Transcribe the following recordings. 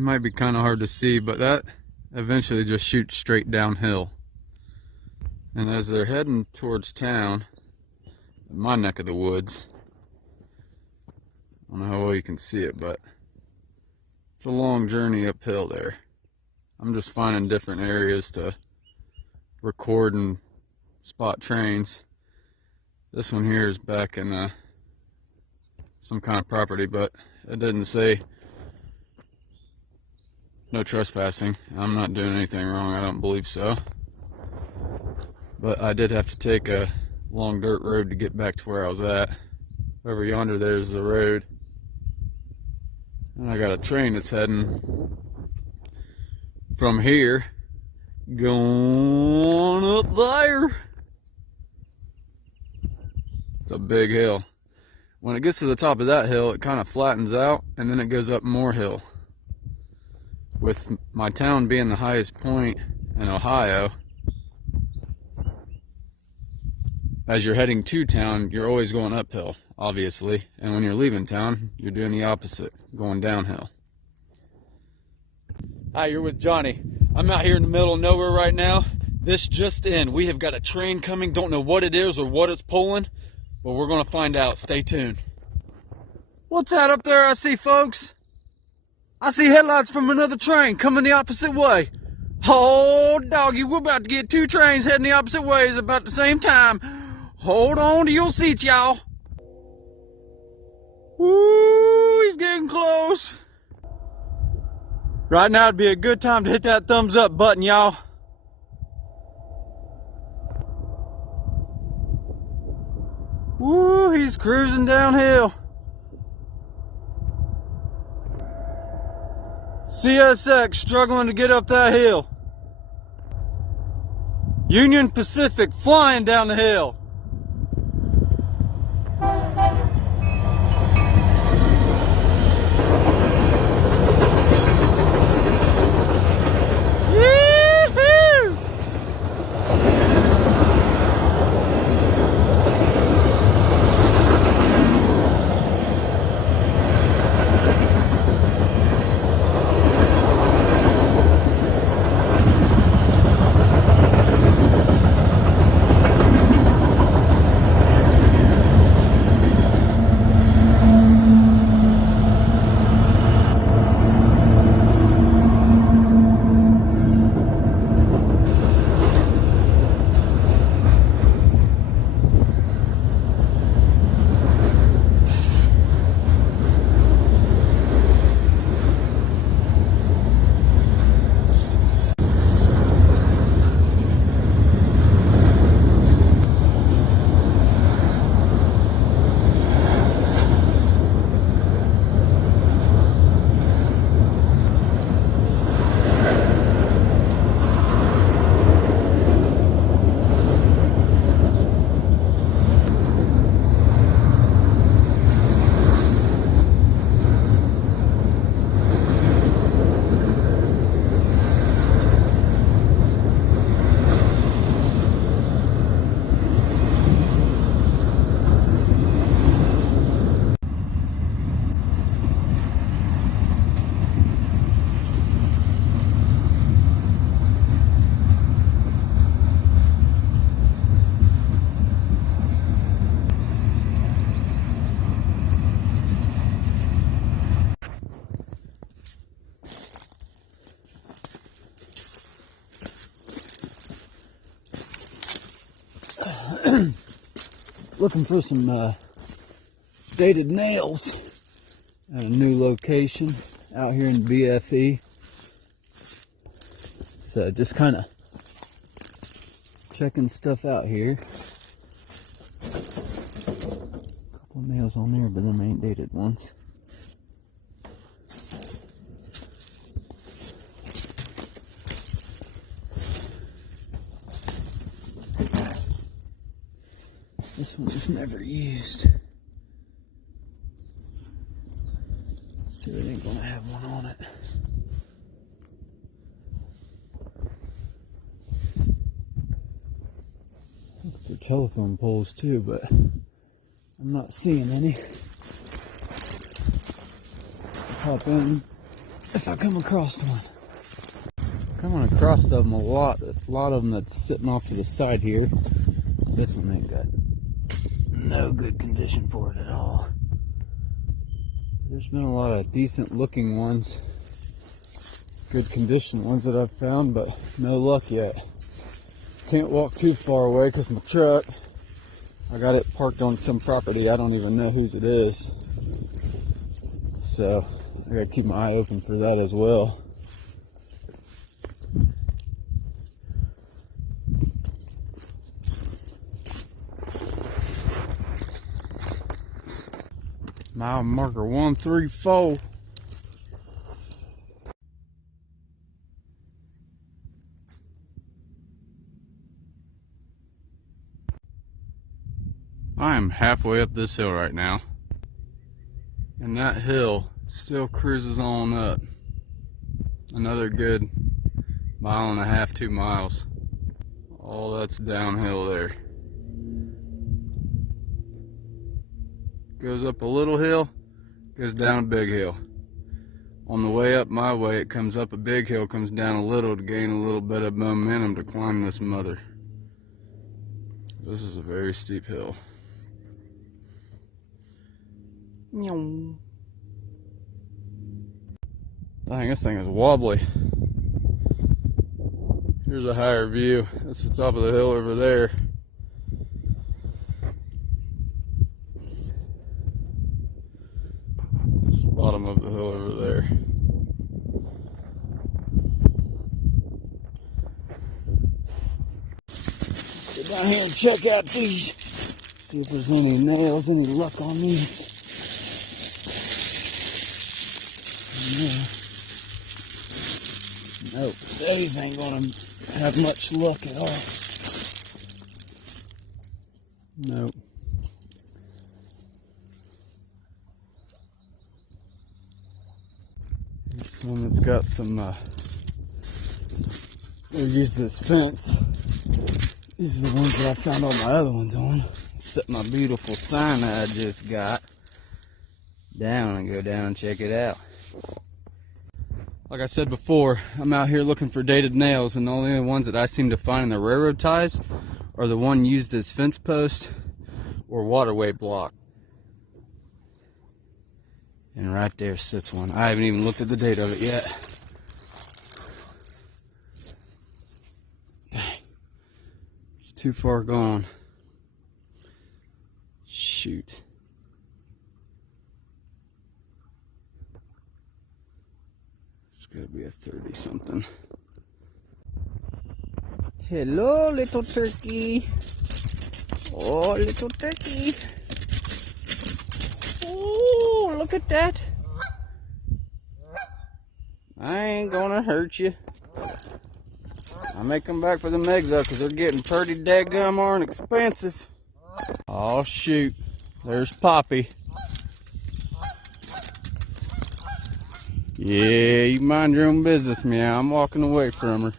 might be kind of hard to see, but that eventually just shoots straight downhill. And as they're heading towards town, in my neck of the woods, I don't know how well you can see it, but it's a long journey uphill there. I'm just finding different areas to record and spot trains. This one here is back in some kind of property, but it didn't say no trespassing. I'm not doing anything wrong, I don't believe so. But I did have to take a long dirt road to get back to where I was at. Over yonder there's the road. And I got a train that's heading from here, going up there. It's a big hill. When it gets to the top of that hill, it kind of flattens out and then it goes up more hill. With my town being the highest point in Ohio, as you're heading to town, you're always going uphill, obviously. And when you're leaving town, you're doing the opposite, going downhill. Hi, you're with Johnny. I'm out here in the middle of nowhere right now. This just in. We have got a train coming. Don't know what it is or what it's pulling, but we're going to find out. Stay tuned. What's that up there I see, folks? I see headlights from another train coming the opposite way. Oh, doggy, we're about to get two trains heading the opposite ways about the same time. Hold on to your seats, y'all. Woo, he's getting close. Right now would be a good time to hit that thumbs up button, y'all. Woo, he's cruising downhill. CSX struggling to get up that hill. Union Pacific flying down the hill. Looking for some dated nails at a new location out here in BFE. So just kind of checking stuff out here. Couple nails on there, but them ain't dated ones. This one was never used. So it ain't gonna have one on it. Look for telephone poles too, but I'm not seeing any. Pop in, if I come across one. Coming across them a lot of them that's sitting off to the side here. This one ain't got no good condition for it at all. There's been a lot of decent looking ones, good condition ones that I've found, but no luck yet. Can't walk too far away because my truck, I got it parked on some property. I don't even know whose it is. So I gotta keep my eye open for that as well. Mile marker 134. I am halfway up this hill right now, and that hill still cruises on up. Another good 1.5 miles, 2 miles. All that's downhill there. Goes up a little hill, goes down a big hill. On the way up my way, it comes up a big hill, comes down a little to gain a little bit of momentum to climb this mother. This is a very steep hill. Dang, this thing is wobbly. Here's a higher view. That's the top of the hill over there. That's the bottom of the hill over there. Let's go down here and check out these. See if there's any nails, any luck on these. Yeah. Nope, these ain't gonna have much luck at all. Nope. This one that's got some, we'll use this fence. These are the ones that I found all my other ones on. Set my beautiful sign that I just got down and go down and check it out. Like I said before, I'm out here looking for dated nails, and the only ones that I seem to find in the railroad ties are the one used as fence posts or waterway block. And right there sits one. I haven't even looked at the date of it yet. Dang. It's too far gone. Shoot. It's gotta be a 30 something. Hello, little turkey. Oh, little turkey. Oh, look at that. I ain't gonna hurt you. I may come back for them eggs though, because they're getting pretty daggum expensive. Oh shoot, there's Poppy. Yeah, you mind your own business, meow. I'm walking away from her.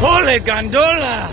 Holy gondola!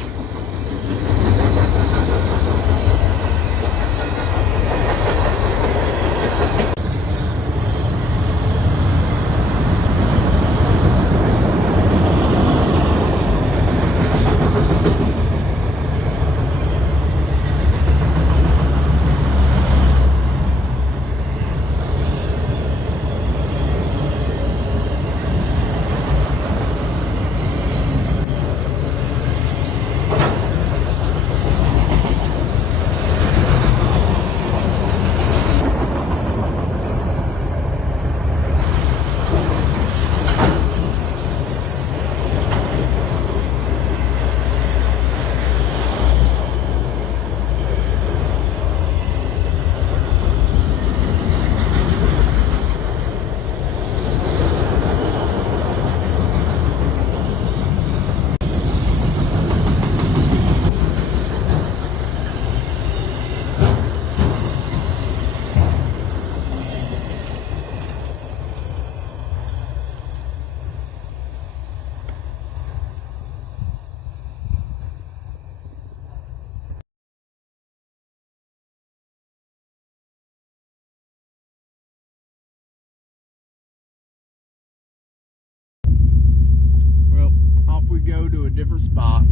go to a different spot.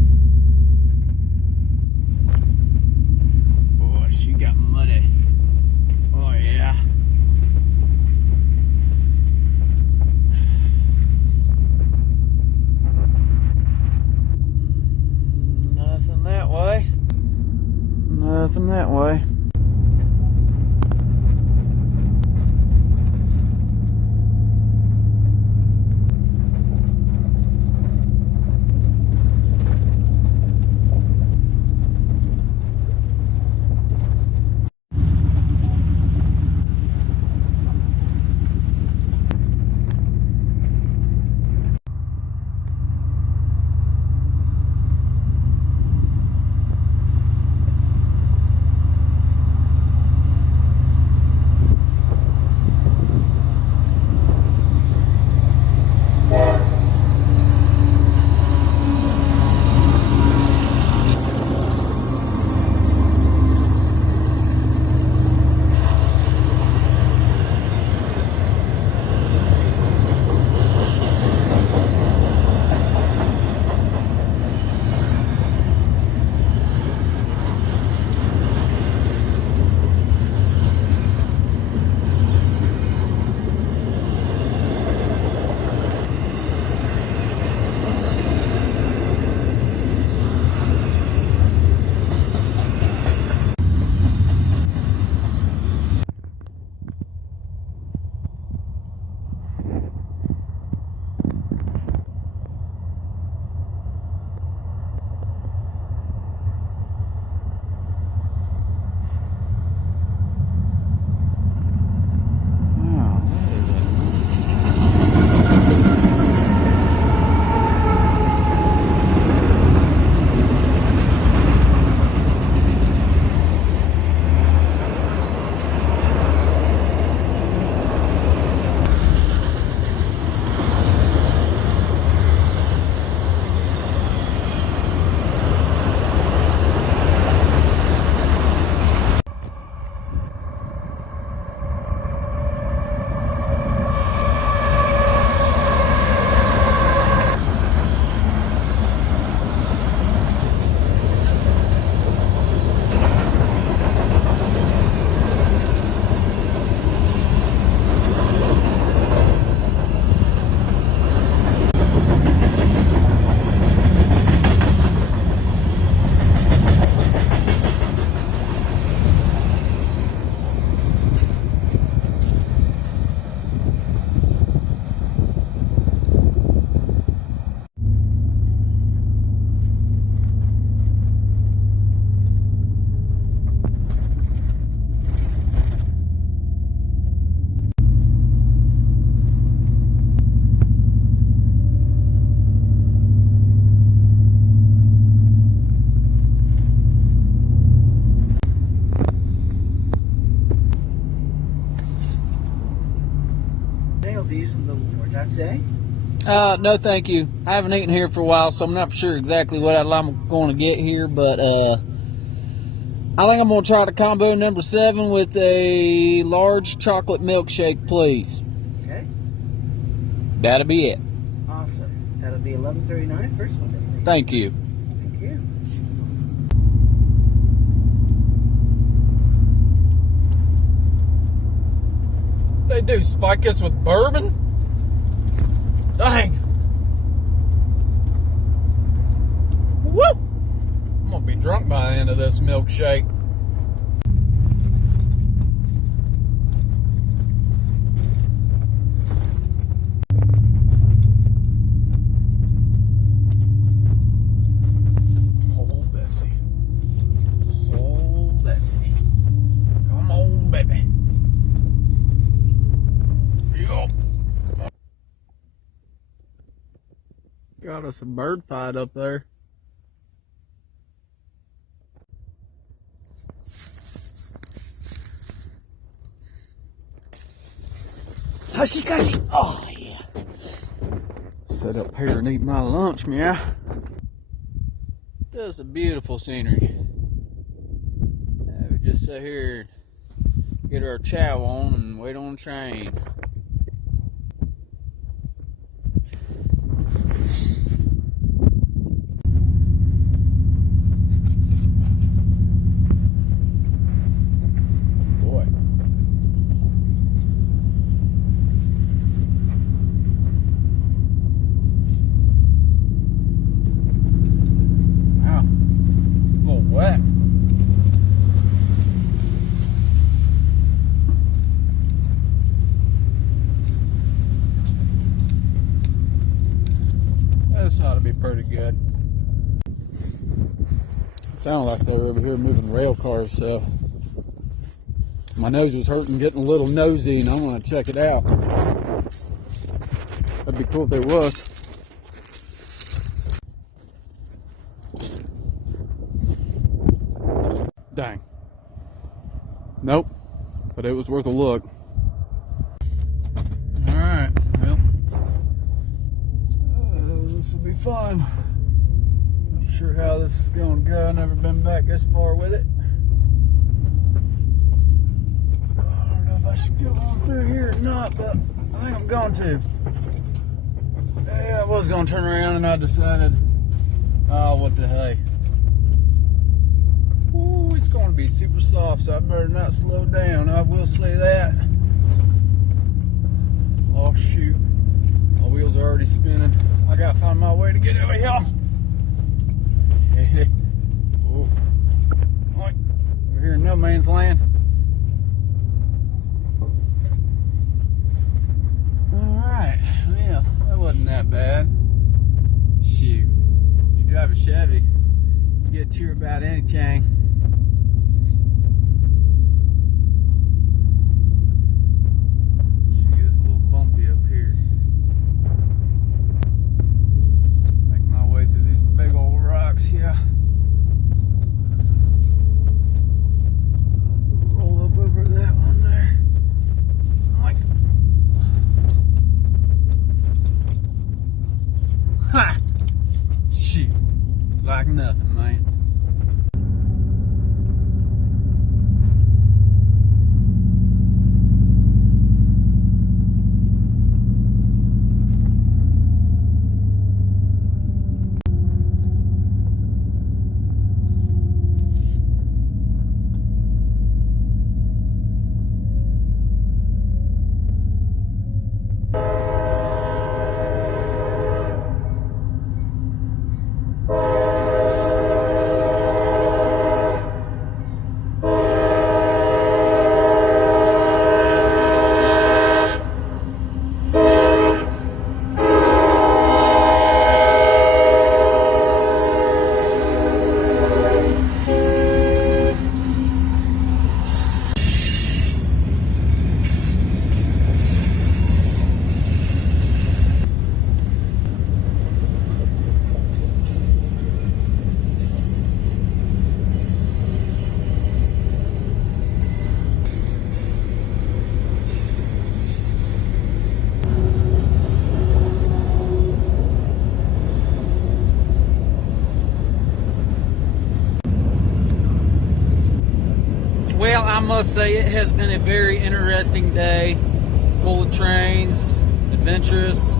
Oh, she got muddy. Oh yeah. Nothing that way. Nothing that way. Today? No, thank you. I haven't eaten here for a while, so I'm not sure exactly what I'm going to get here, but I think I'm going to try the combo number 7 with a large chocolate milkshake, please. Okay. That'll be it. Awesome. That'll be $11.39 first one. Thank you. Thank you. They do spike us with bourbon? Dang. Woo! I'm gonna be drunk by the end of this milkshake. Oh, Bessie. Oh, Bessie. Come on, baby. Yup. Got us a bird fight up there. Hashikashi. Oh, yeah. Sit up here and eat my lunch, meow. Just a beautiful scenery. We just sit here and get our chow on and wait on the train. This ought to be pretty good. It sounded like they were over here moving rail cars, so my nose was hurting, getting a little nosy, and I want to check it out. That'd be cool if there was. Dang. Nope. But it was worth a look. Alright, well. This will be fun. Not sure how this is going to go. I've never been back this far with it. I don't know if I should go on through here or not, but I think I'm going to. Yeah, I was going to turn around and I decided, oh, what the hey. Ooh, it's going to be super soft, so I better not slow down. I will say that. Oh, shoot. My wheels are already spinning. I got to find my way to get over here. Oh. We're here in no man's land. Alright, yeah, that wasn't that bad. Shoot. You drive a Chevy, you get to about anything. She gets a little bumpy up here. Make my way through these big old rocks here. Roll up over that one there. Like, ha! Shoot. Like nothing, man. Well, I must say it has been a very interesting day, full of trains, adventurous.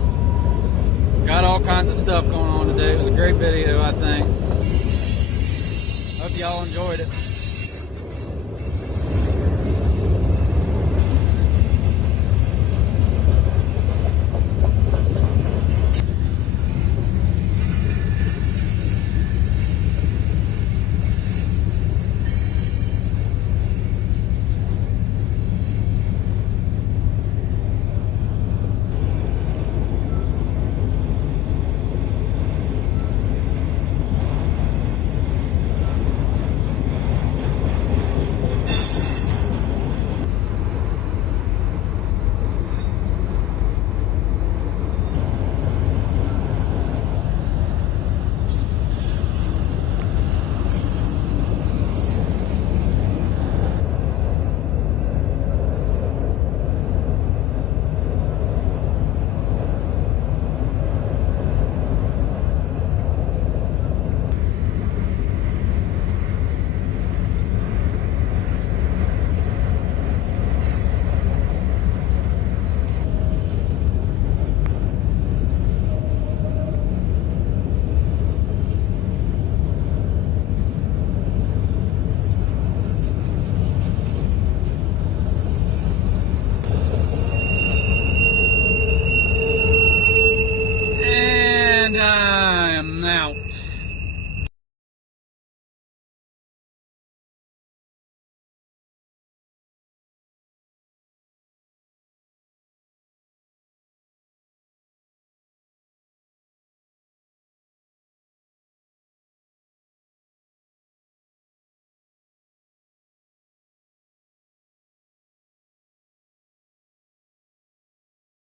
Got all kinds of stuff going on today. It was a great video, I think. Hope y'all enjoyed it. And I am out.